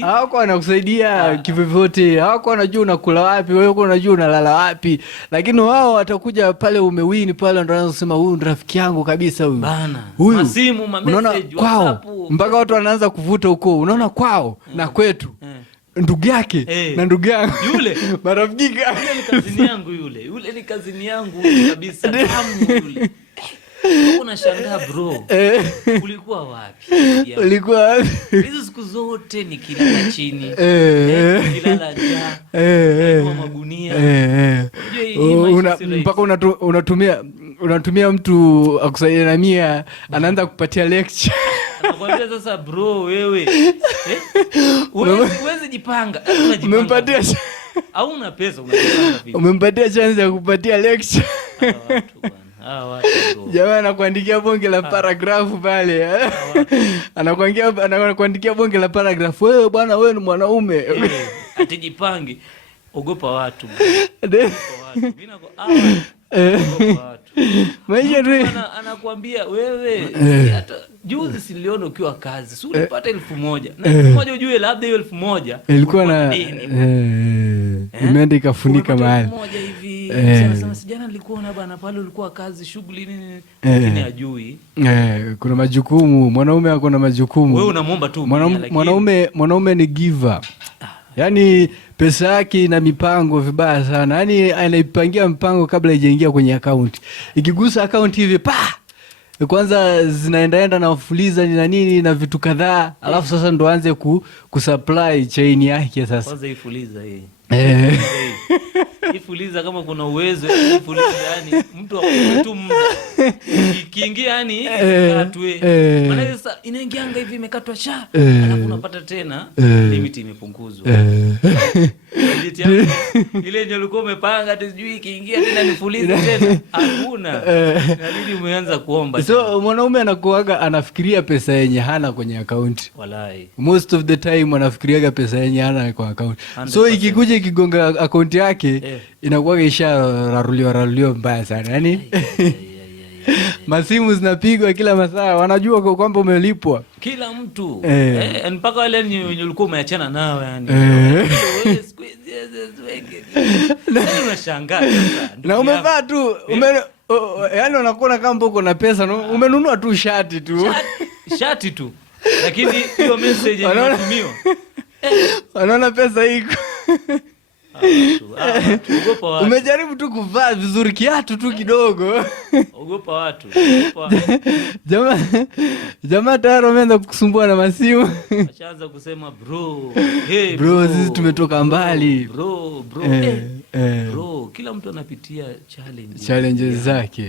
Hawako wanakusaidia kivyovyote, hawako wanajua unakula wapi, wewe uko unajua unalala wapi, lakini wao watakuja pale umewini pale ndo wanaanza kusema huyu ndo rafiki yangu kabisa huyu. Bana. Huyu. Masimu, message, WhatsApp. Mpaka watu wanaanza kuvuta huko. Unaona kwao na kwetu. Ndugu yake na ndugu yangu. Yule marafiki. Yule ni kazini yangu yule. Yule ni kazini yangu kabisa. Damu yule. Unashangaa bro. Ulikuwa wapi? Ulikuwa wapi? Hizo siku zote nikilala chini. Nikilala njaa. Kwa magunia. Mpaka unatumia mtu akusaidia na mia anaanza kupatia lecture. Anakuambia sasa bro wewe. Uweze jipanga. Umempatia au una pesa unajipanga vipi? Umempatia chance ya kupatia lecture. Watu jamaa anakuandikia bonge la paragrafu pale. Anakuandikia bonge la paragrafu. Wewe bwana wewe ni mwanaume. Atijipange. Ogopa watu. Ogopa watu. Ogopa watu. Maisha tu anakuambia wewe hata juzi siliona ukiwa kazi. Si ulipata 1,000. Na 1,000 ujue labda hiyo 1,000 ilikuwa na imeenda ikafunika mahali. 1,000 hivi. Sasa sijana nilikuona bana pale ulikuwa kazi shughuli nini lakini hajui. Kuna majukumu, mwanaume ako na majukumu. Wewe unamuomba tu mwanaume ni giver. Yaani pesa yake ina mipango vibaya sana. Yaani anaipangia mpango kabla haijaingia kwenye account. Ikigusa account hivi kwanza zinaendaenda na fuliza ni na nini na vitu kadhaa. Alafu sasa ndo aanze kusupply chain yake sasa. Kwanza ifuliza hii. Ifuliza kama kuna uwezo ifuliza yani mtu akupe tu muda. Ikiingia yani katwe. Maana sasa inaingianga hivi imekatwa alafu unapata tena limit imepunguzwa. Ile ndio ulikuwa umepanga sijui ikiingia tena nifulize tena hakuna. Inabidi umeanza kuomba. So mwanaume anakuaga anafikiria pesa yenye hana kwenye account. Wallahi. Most of the time anafikiriaga pesa yenye hana kwa account. 100%. So ikikuja ikigonga account yake inakuwa isha raruliwa mbaya sana. Yaani masimu zinapigwa kila masaa, wanajua kwamba umelipwa. Kila mtu. Mpaka wale ulikuwa umeachana nao yani. Wewe unashangaa sasa. Na umevaa tu, yaani unakuwa kama uko na pesa, umenunua tu shati tu. Shati tu. Lakini hiyo message inatumiwa. Wanaona pesa iko. Ogopa watu. Umejaribu tu kuvaa vizuri kiatu tu kidogo. Ogopa watu. Jamaa tayari wameanza kukusumbua na masimu. Ashaanza kusema bro. Bro, sisi tumetoka mbali. Bro. Bro, kila mtu anapitia challenges zake.